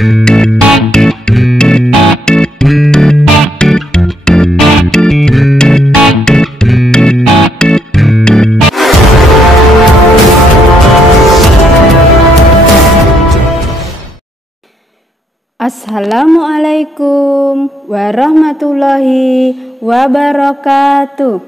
Assalamualaikum warahmatullahi wabarakatuh.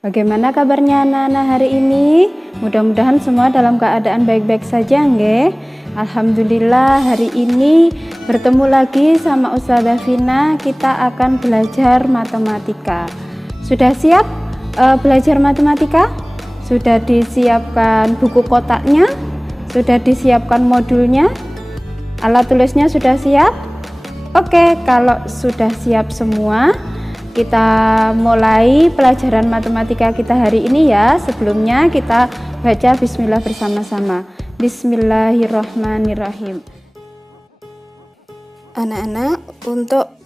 Bagaimana kabarnya anak-anak hari ini? Mudah-mudahan semua dalam keadaan baik-baik saja, nggih. Alhamdulillah hari ini bertemu lagi sama Ustazah Vina. Kita akan belajar matematika. Sudah siap belajar matematika? Sudah disiapkan buku kotaknya? Sudah disiapkan modulnya? Alat tulisnya sudah siap? Oke, kalau sudah siap semua, kita mulai pelajaran matematika kita hari ini ya. Sebelumnya kita baca bismillah bersama-sama. Bismillahirrahmanirrahim. Anak-anak, untuk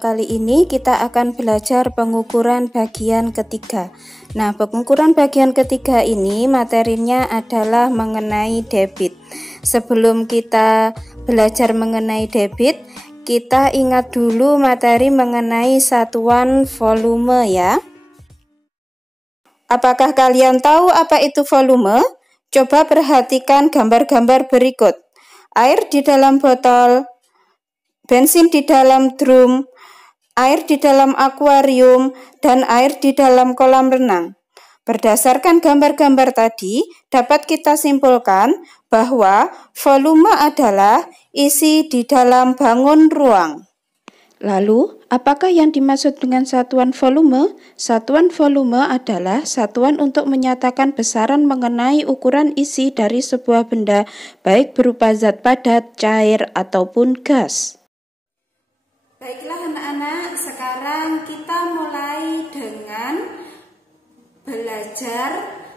kali ini kita akan belajar pengukuran bagian ketiga. Nah, pengukuran bagian ketiga ini materinya adalah mengenai debit. Sebelum kita belajar mengenai debit, kita ingat dulu materi mengenai satuan volume ya. Apakah kalian tahu apa itu volume? Coba perhatikan gambar-gambar berikut. Air di dalam botol, bensin di dalam drum, air di dalam akuarium, dan air di dalam kolam renang. Berdasarkan gambar-gambar tadi, dapat kita simpulkan bahwa volume adalah isi di dalam bangun ruang. Lalu, apakah yang dimaksud dengan satuan volume? Satuan volume adalah satuan untuk menyatakan besaran mengenai ukuran isi dari sebuah benda, baik berupa zat padat, cair, ataupun gas. Baiklah anak-anak, sekarang kita mulai dengan belajar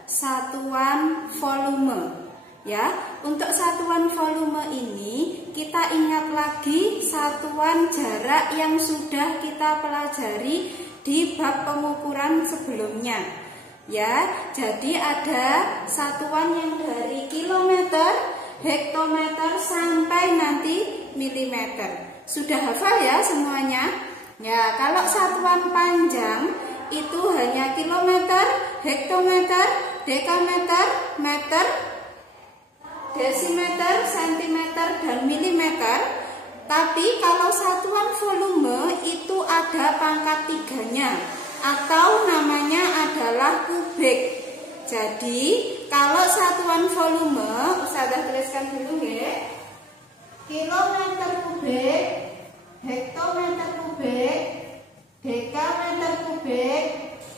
satuan volume. Ya, untuk satuan volume ini kita ingat lagi satuan jarak yang sudah kita pelajari di bab pengukuran sebelumnya. Ya, jadi ada satuan yang dari kilometer, hektometer sampai nanti milimeter. Sudah hafal ya semuanya? Ya, kalau satuan panjang itu hanya kilometer, hektometer, dekameter, meter, desimeter, sentimeter, dan milimeter. Tapi kalau satuan volume itu ada pangkat tiganya atau namanya adalah kubik. Jadi kalau satuan volume, Ustazah tuliskan dulu ya. Kilometer kubik, hektometer kubik, dekameter kubik,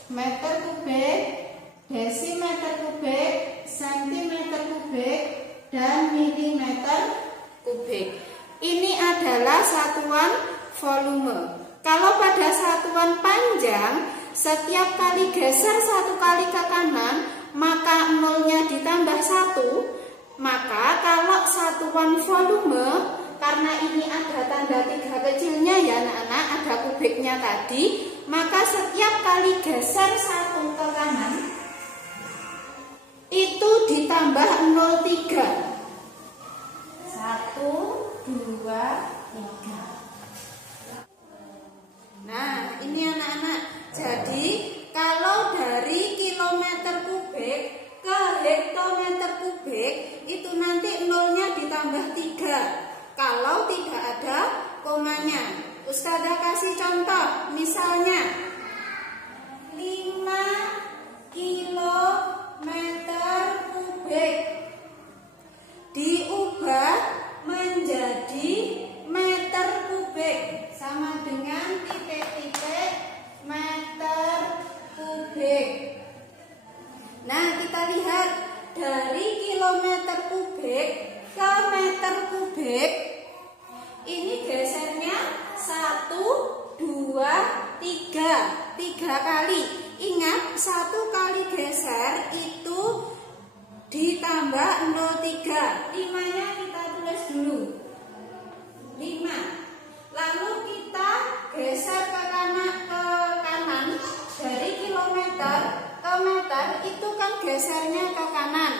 meter kubik, desimeter kubik, sentimeter kubik, dan milimeter kubik. Ini adalah satuan volume. Kalau pada satuan panjang, setiap kali geser satu kali ke kanan, maka nolnya ditambah 1. Maka kalau satuan volume, karena ini ada tanda 3 kecilnya ya anak-anak, ada kubiknya tadi, maka setiap kali geser 1 ke kanan itu ditambah 0,3. 1, 2, 3. Nah, ini anak-anak. Jadi kalau dari kilometer kubik ke hektometer kubik itu nanti nolnya ditambah 3. Kalau tidak ada komanya. Ustazah kasih contoh, misalnya 5 kilometer kubik diubah menjadi meter kubik sama dengan titik-titik meter kubik. Nah, kita lihat dari kilometer kubik ke meter kubik ini gesernya 1, 2, 3 kali. Ingat, 1 kali geser itu ditambah 0,3. 5-nya kita tulis dulu 5. Lalu kita geser ke kanan dari kilometer ke meter, itu kan gesernya ke kanan.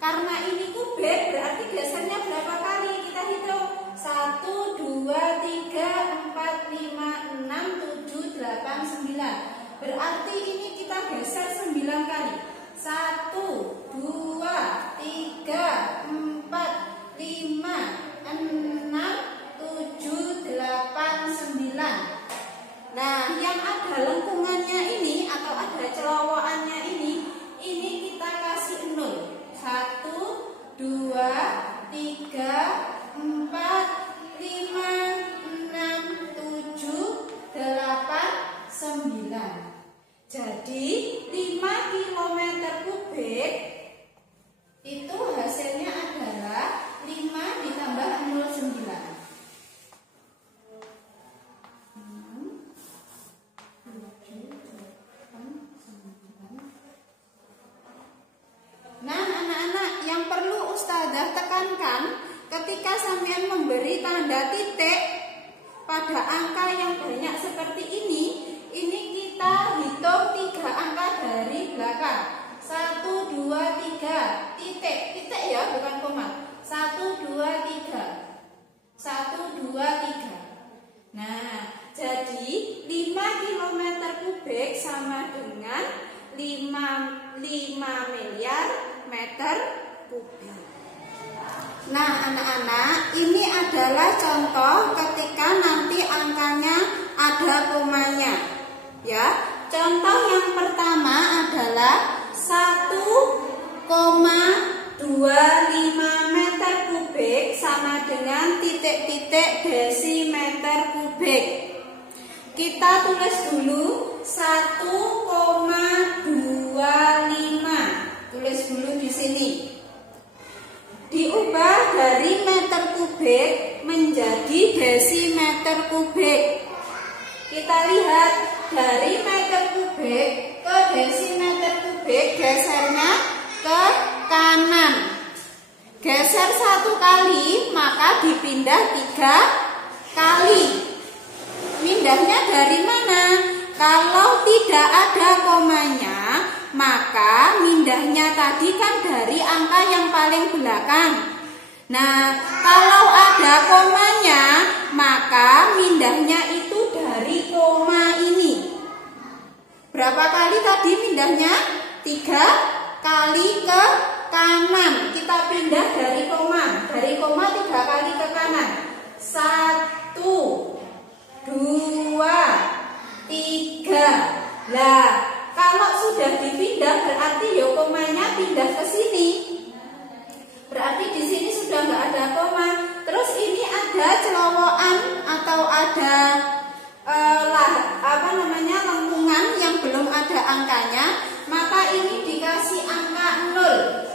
Karena ini kubik berarti gesernya berapa kali? Kita kita hitung 1, 2, 3, 4, 5, 6, 7, 8, 9. Berarti ini kita geser 9 kali. 1, 2, 3, 4, 5, 6, 7, 8, 9. Nah, yang ada lengkungannya ini atau ada celowokannya ini kita kasih 0. 1, 2, 3, 4, 5, 6, 7, 8, 9. Jadi 5 km kubik itu hasilnya adalah 5 ditambah 0,9. Nah, anak-anak, yang perlu Ustazah tekankan ketika sampean memberi tanda titik pada angka yang banyak seperti ini kita hitung 3 angka dari belakang. 1, 2, 3, titik. Titik ya, bukan koma. 1, 2, 3. 1, 2, 3. Nah, jadi 5 km kubik sama dengan 5 miliar meter kubik. Nah, anak-anak, ini adalah contoh ketika nanti angkanya ada komanya. Ya, contoh yang pertama adalah 1,25 meter kubik sama dengan titik-titik desimeter kubik. Kita tulis dulu 1,25. Tulis dulu di sini. Diubah dari meter kubik menjadi desimeter kubik. Kita lihat dari meter kubik ke desimeter kubik, gesernya ke kanan. Geser 1 kali, maka dipindah 3 kali. Mindahnya dari mana? Kalau tidak ada komanya, maka mindahnya tadi kan dari angka yang paling belakang. Nah, kalau ada komanya, maka mindahnya itu dari koma ini. Berapa kali tadi mindahnya? 3 kali ke kanan. Kita pindah dari koma. Dari koma 3 kali ke kanan. 1, 2, 3. Lah, kalau sudah dipindah berarti ya komanya pindah ke sini. Berarti di sini sudah nggak ada koma. Terus ini ada celowokan atau ada lengkungan yang belum ada angkanya, maka ini dikasih angka 0.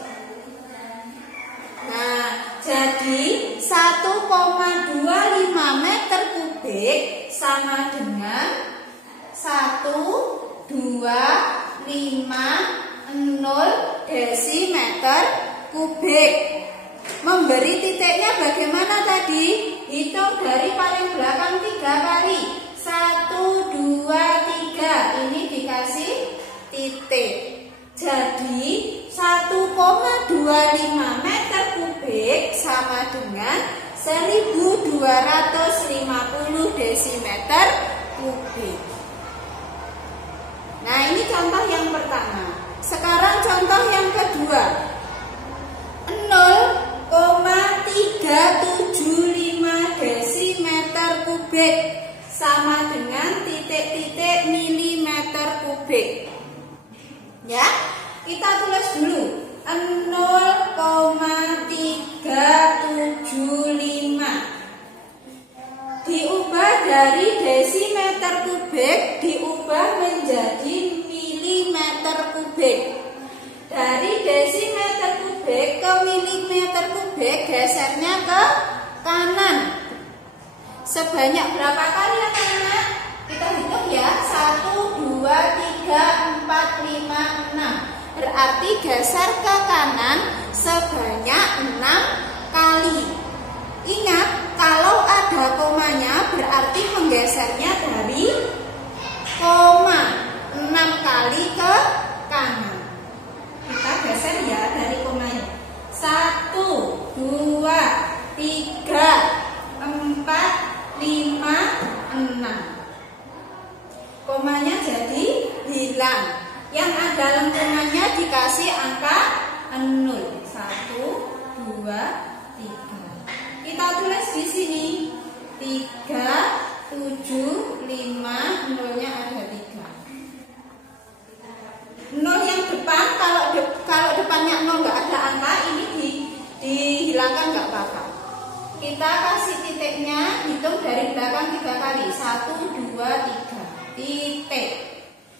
Nah, jadi 1,25 meter kubik sama dengan 1,250 desimeter kubik. Memberi titiknya bagaimana tadi? Hitung dari paling belakang 3 kali. 1, 2, 3. Ini dikasih titik. Jadi 1,25 meter kubik sama dengan 1250 desimeter kubik. Nah, ini contoh yang pertama. Sekarang contoh yang kedua. 0,375 desimeter kubik sama dengan titik-titik milimeter kubik. Ya, kita tulis dulu 0,375 diubah dari desimeter kubik diubah menjadi milimeter kubik. Dari desimeter kubik ke milimeter kubik gesernya ke kanan. Sebanyak berapa kali anak-anak? Kita hitung ya. 1, 2, 3, 4, 5, 6. Berarti geser ke kanan sebanyak 6 kali. Ingat, kalau ada komanya berarti menggesernya dari koma 6 kali ke kanan. Kita geser ya dari komanya. 1, 2, 3, komanya jadi hilang. Yang ada lengkungannya dikasih angka 0. 1, 2, 3. Kita tulis di sini 3, 7, 5, nolnya ada 3. 0 yang depan, kalau depannya 0 nggak ada angka, ini dihilangkan nggak apa-apa. Kita kasih titiknya, hitung dari belakang 3 kali. 1, 2, 3. Titik.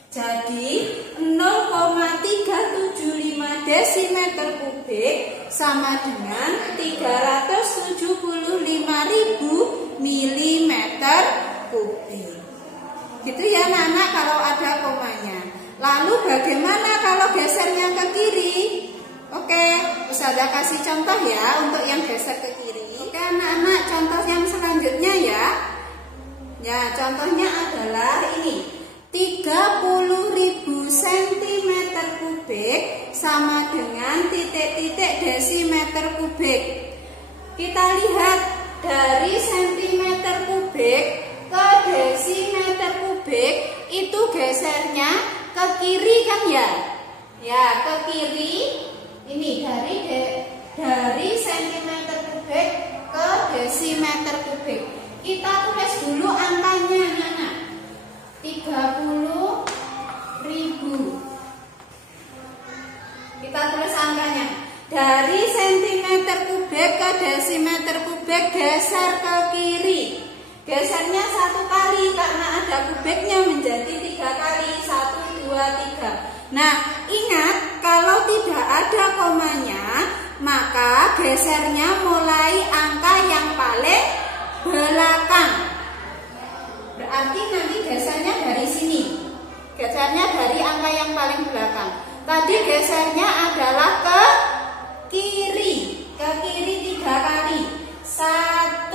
Jadi 0,375 desimeter kubik sama dengan 375.000 milimeter kubik. Gitu ya anak-anak kalau ada komanya. Lalu bagaimana kalau gesernya ke kiri? Oke, Ustazah kasih contoh ya untuk yang geser ke kiri. Oke anak-anak, contoh yang selanjutnya ya. Ya, contohnya adalah ini. 30.000 cm kubik sama dengan titik-titik desimeter kubik. Kita lihat dari centimeter kubik ke desimeter kubik itu gesernya ke kiri kan ya? Ya, ke kiri. Ini dari centimeter kubik ke desimeter kubik. Kita tulis dulu angkanya anak-anak. 30.000. Kita tulis angkanya. Dari centimeter kubik ke desimeter kubik geser ke kiri. Gesernya 1 kali karena ada kubiknya menjadi 3 kali. 1, 2, 3. Nah, ingat kalau tidak ada komanya, maka gesernya mulai angka yang paling belakang. Berarti nanti gesernya dari sini. Gesernya dari angka yang paling belakang. Tadi gesernya adalah ke kiri. Ke kiri 3 kali. 1,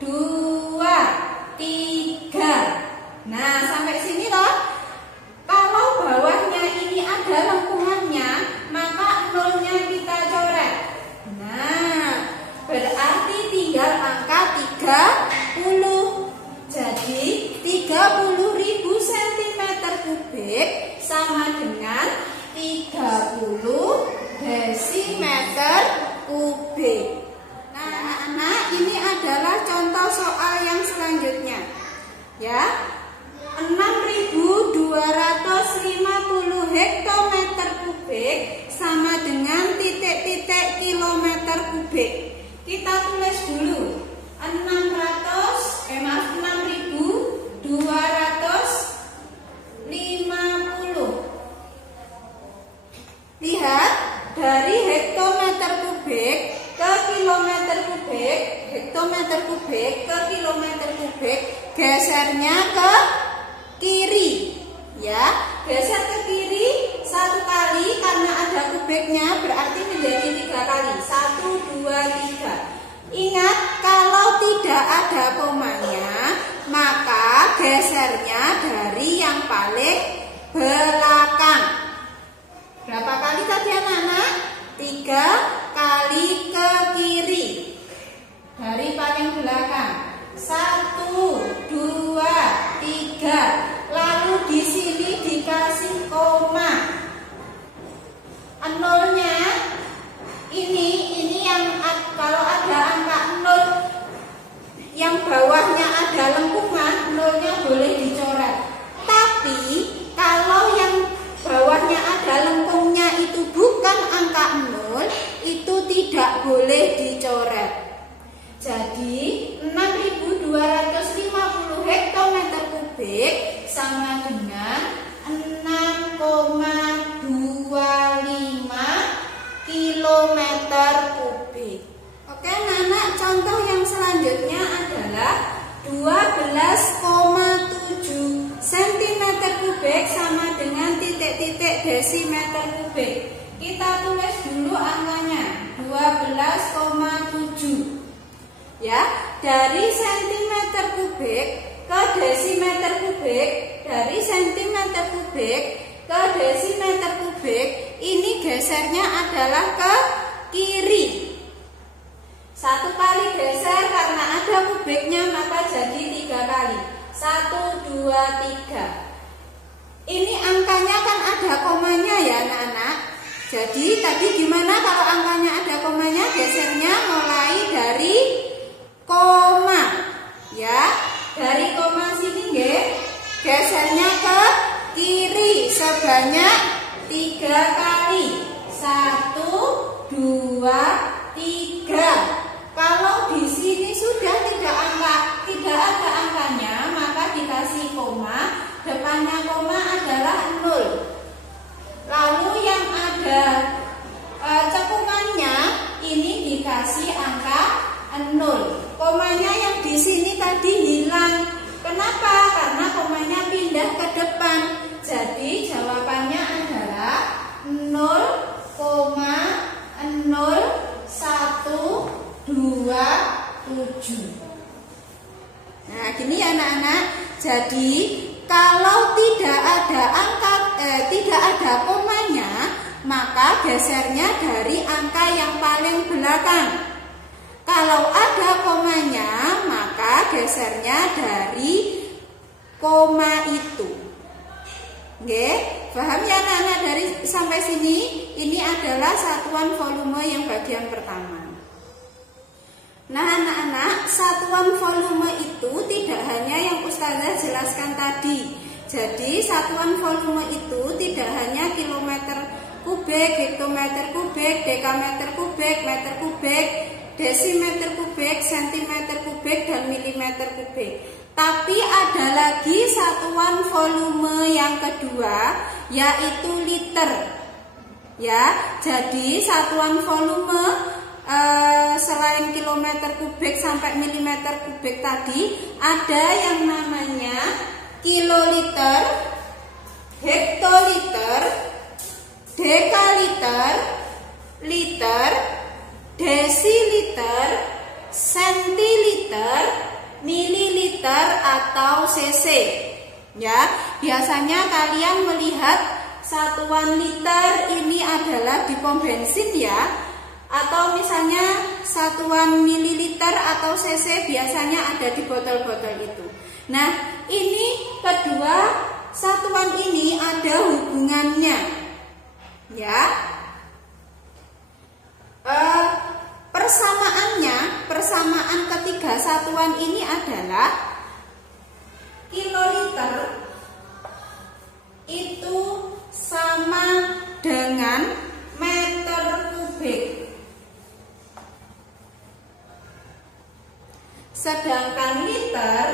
2, 3. Nah, sampai sini loh. Kalau bawahnya ini ada lengkungannya, maka nolnya kita coret. Nah, berarti tinggal angka 30. Jadi 30.000 cm kubik sama dengan 30 desimeter kubik. Nah, anak-anak, ini adalah contoh soal yang selanjutnya. Ya. 6.250 hektometer kubik sama dengan titik-titik kilometer kubik. Kita tulis dulu 6.250. Lihat dari hektometer kubik ke kilometer kubik, hektometer kubik ke kilometer kubik, gesernya ke kiri. Ya, geser ke kiri 1 kali karena ada kubiknya berarti menjadi 3 kali. 1, 2, 3. Ingat kalau tidak ada komanya, maka gesernya dari yang paling belakang. Berapa kali tadi anak-anak? 3 kali ke kiri. Dari paling belakang. 1, 2, 3. Lalu di sini dikasih koma. Nolnya ini yang kalau ada angka 0 yang bawahnya ada lengkungan, nolnya boleh dicoret. Tapi kalau yang bawahnya ada lengkungnya itu bukan angka 0, itu tidak boleh dicoret. Jadi 6.250 hektometer kubik sama dengan 6,25 kilometer kubik. Oke anak-anak, contoh yang selanjutnya adalah 12,7 cm kubik sama dengan titik-titik desimeter kubik. Kita tulis dulu angkanya 12,7. Ya, dari centimeter kubik ke desimeter kubik, dari centimeter kubik ke desimeter kubik, ini gesernya adalah ke kiri. 1 kali geser karena ada kubiknya maka jadi 3 kali. 1, 2, 3. ini angkanya kan ada komanya ya anak-anak. Jadi tadi gimana kalau angkanya ada komanya? Gesernya mulai dari koma. Ya, dari koma sini nggih. Gesernya ke kiri sebanyak 3 kali. 1, 2, 3. Kalau di sini sudah tidak ada angkanya, maka dikasih koma. Depannya koma adalah 0. Lalu yang ada cekungannya ini dikasih angka 0. Komanya yang di sini tadi hilang. Kenapa? Karena komanya pindah ke depan. Jadi jawabannya adalah 0,0127. Nah, gini ya anak-anak. Jadi kalau tidak ada komanya, maka gesernya dari angka yang paling belakang. Kalau ada komanya, maka gesernya dari koma itu. Oke, paham ya anak-anak dari sampai sini? Ini adalah satuan volume yang bagian pertama. Nah anak-anak, satuan volume itu tidak hanya yang Ustazah jelaskan tadi. Jadi satuan volume itu tidak hanya kilometer kubik, hektometer kubik, dekameter kubik, meter kubik, desimeter kubik, sentimeter kubik, dan milimeter kubik. Tapi ada lagi satuan volume yang kedua, yaitu liter. Ya, jadi satuan volume selain kilometer kubik sampai milimeter kubik tadi, ada yang namanya kiloliter, hektoliter, dekaliter, liter, desiliter, sentiliter, mililiter atau cc. Ya, biasanya kalian melihat satuan liter ini adalah di pom bensin ya. Atau misalnya satuan mililiter atau cc biasanya ada di botol-botol itu. Nah, ini kedua satuan ini ada hubungannya. Ya. Persamaan ketiga satuan ini adalah kiloliter itu sama dengan meter kubik. Sedangkan liter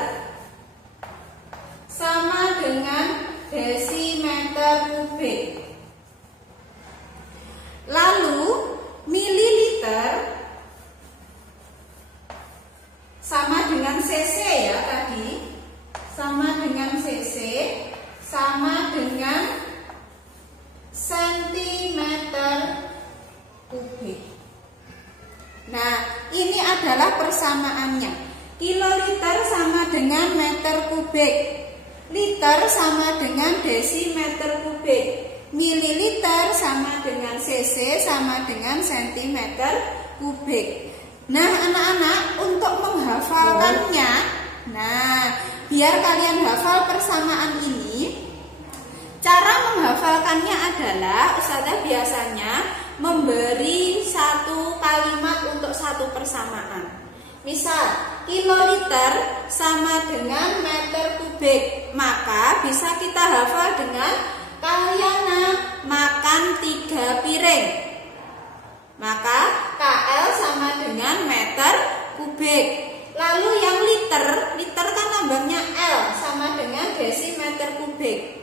sama dengan desimeter kubik. Lalu mililiter sama dengan cc ya tadi. Sama dengan cc sama dengan sentimeter kubik. Nah, ini adalah persamaannya. Kiloliter sama dengan meter kubik, liter sama dengan desimeter kubik, mililiter sama dengan cc sama dengan sentimeter kubik. Nah anak-anak, untuk menghafalkannya, nah biar kalian hafal persamaan ini, cara menghafalkannya adalah Ustazah biasanya memberi satu kalimat untuk satu persamaan. Misal, kiloliter sama dengan meter kubik, maka bisa kita hafal dengan Kalyana makan 3 piring. Maka KL sama dengan meter kubik. Lalu yang liter kan lambangnya L sama dengan desimeter kubik.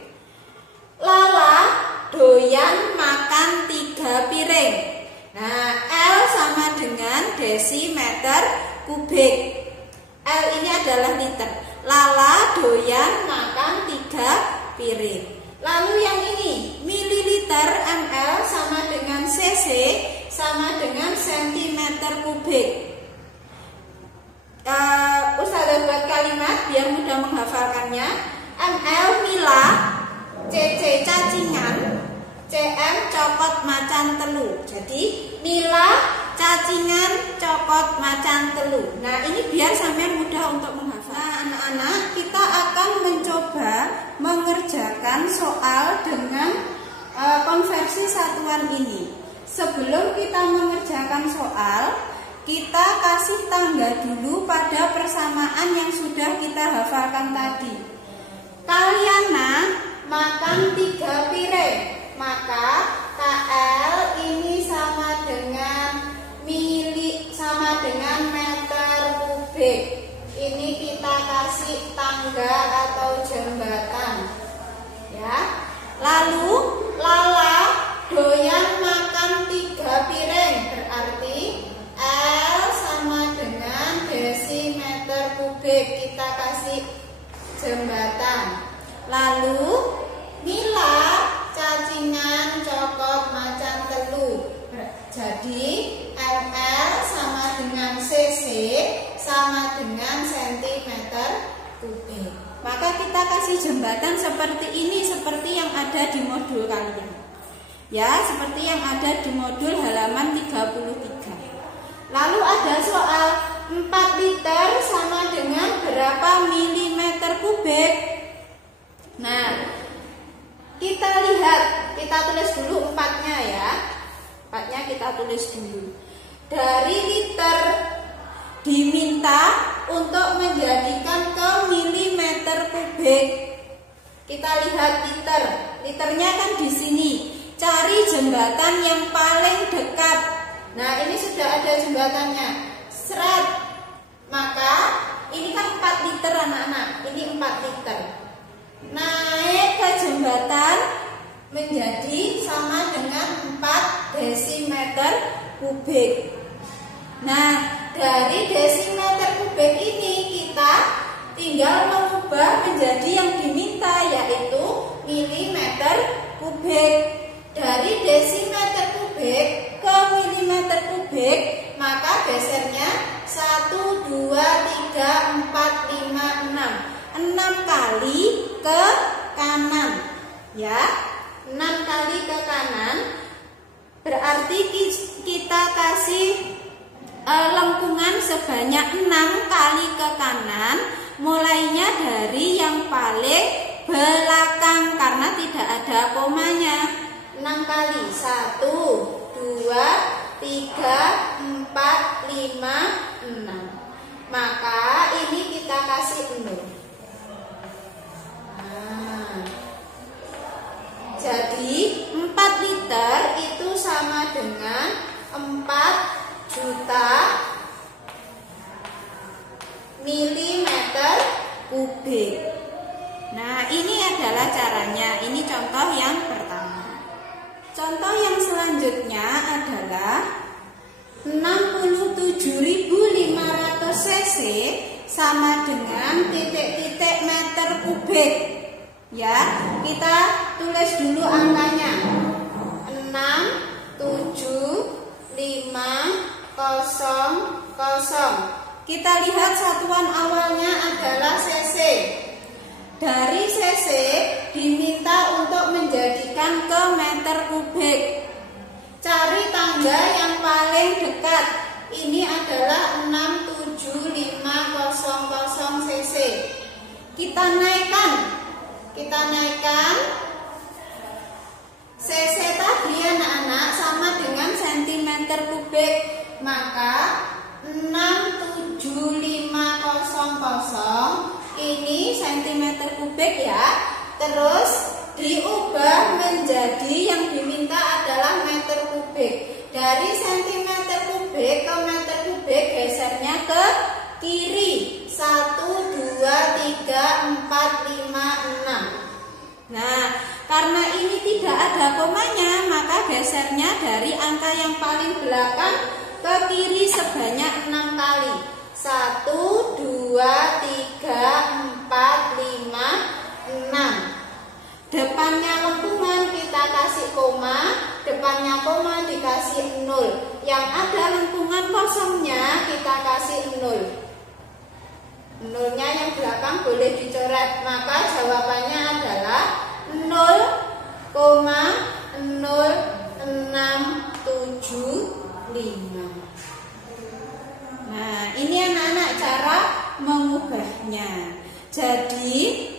Lala doyan makan 3 piring. Nah, L sama dengan desimeter kubik. L ini adalah liter. Lala doyan makan 3 piring. Lalu yang ini mililiter, ml sama dengan cc sama dengan sentimeter kubik. Ustazah buat kalimat biar mudah menghafalkannya. ml mila, cc cacingan, cm cokot macan telu. Jadi mila cacingan cokot macan telu. Nah ini biar sampean mudah untuk menghafal. Nah anak-anak, kita akan mencoba mengerjakan soal dengan konversi satuan ini. Sebelum kita mengerjakan soal, kita kasih tangga dulu pada persamaan yang sudah kita hafalkan tadi. Kaliana makan 3 piring, maka KL ini sama dengan meter kubik. Ini kita kasih tangga atau jembatan, ya. Lalu Lala doyan makan 3 piring, berarti L sama dengan desimeter kubik, kita kasih jembatan. Lalu Mila cacingan cokot macan telu, jadi ml sama dengan cc sama dengan sentimeter kubik. Maka kita kasih jembatan seperti ini, seperti yang ada di modul kalian, ya, seperti yang ada di modul halaman 33. Lalu ada soal 4 liter sama dengan berapa milimeter kubik. Nah, kita lihat, kita tulis dulu 4-nya ya. 4-nya kita tulis dulu. Dari liter diminta untuk menjadikan ke milimeter kubik. Kita lihat liter. Liternya kan di sini. Cari jembatan yang paling dekat. Nah, ini sudah ada jembatannya. Seret. Maka ini kan 4 liter anak-anak. Ini 4 liter. Naik ke jembatan menjadi sama dengan 4 desimeter kubik. Nah, dari desimeter kubik ini kita tinggal mengubah menjadi yang diminta, yaitu milimeter kubik. Dari desimeter kubik ke milimeter kubik, maka gesernya 1, 2, 3, 4, 5, 6. 6 kali ke kanan, ya. 6 kali ke kanan berarti kita kasih lengkungan sebanyak 6 kali ke kanan, mulainya dari yang paling belakang karena tidak ada komanya. 6 kali, 1, 2, 3, 4, 5, 6. Maka ini kita kasih 0. Jadi 4 liter itu sama dengan 4 juta milimeter kubik. Nah, ini adalah caranya. Ini contoh yang pertama. Contoh yang selanjutnya adalah 67.500 cc sama dengan titik-titik meter kubik. Ya, kita tulis dulu angkanya. 6, 7, 5, 0, 0. Kita lihat satuan awalnya adalah cc. Dari cc diminta untuk menjadikan ke meter kubik. Cari tangga yang paling dekat. Ini adalah 67500 cc. Kita naikkan cc tadi anak-anak sama dengan sentimeter kubik. Maka 67500 ini sentimeter kubik ya. Terus diubah menjadi yang diminta adalah meter kubik. Dari sentimeter kubik ke meter kubik gesernya ke kiri. 1, 2, 3, 4, 5, 6. Nah, karena ini tidak ada komanya, maka gesernya dari angka yang paling belakang ke kiri sebanyak 6 kali. 1, 2, 3, 4, 5, 6. Depannya lengkungan kita kasih koma, depannya koma dikasih 0. Yang ada lengkungan kosongnya kita kasih 0. 0-nya yang belakang boleh dicoret, maka jawabannya adalah 0,0675. Nah, ini anak-anak cara mengubahnya. Jadi,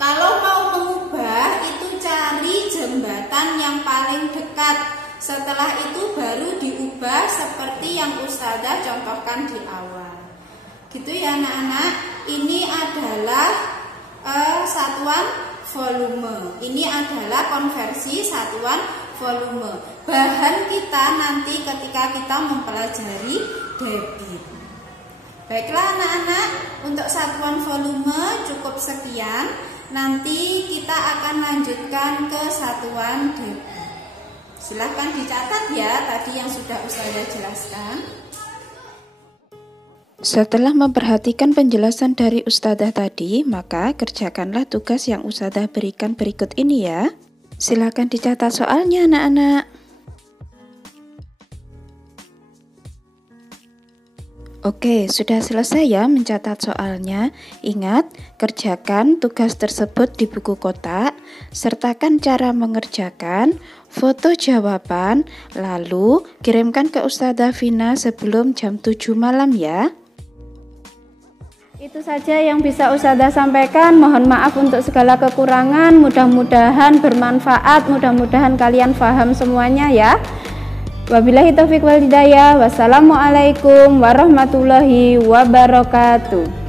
kalau mau Setelah itu baru diubah seperti yang Ustazah contohkan di awal. Gitu ya anak-anak. Ini adalah satuan volume. Ini adalah konversi satuan volume. Bahan kita nanti ketika kita mempelajari debit. Baiklah anak-anak, untuk satuan volume cukup sekian. Nanti kita akan lanjutkan ke satuan debit. Silahkan dicatat ya tadi yang sudah Ustazah jelaskan. Setelah memperhatikan penjelasan dari Ustazah tadi, maka kerjakanlah tugas yang Ustazah berikan berikut ini ya. Silahkan dicatat soalnya anak-anak. Oke, sudah selesai ya mencatat soalnya. Ingat, kerjakan tugas tersebut di buku kotak, sertakan cara mengerjakan, foto jawaban, lalu kirimkan ke Ustazah Vina sebelum jam 7 malam ya. Itu saja yang bisa Ustazah sampaikan. Mohon maaf untuk segala kekurangan. Mudah-mudahan bermanfaat, mudah-mudahan kalian paham semuanya ya. Wabillahi taufiq wal hidayah. Wassalamualaikum warahmatullahi wabarakatuh.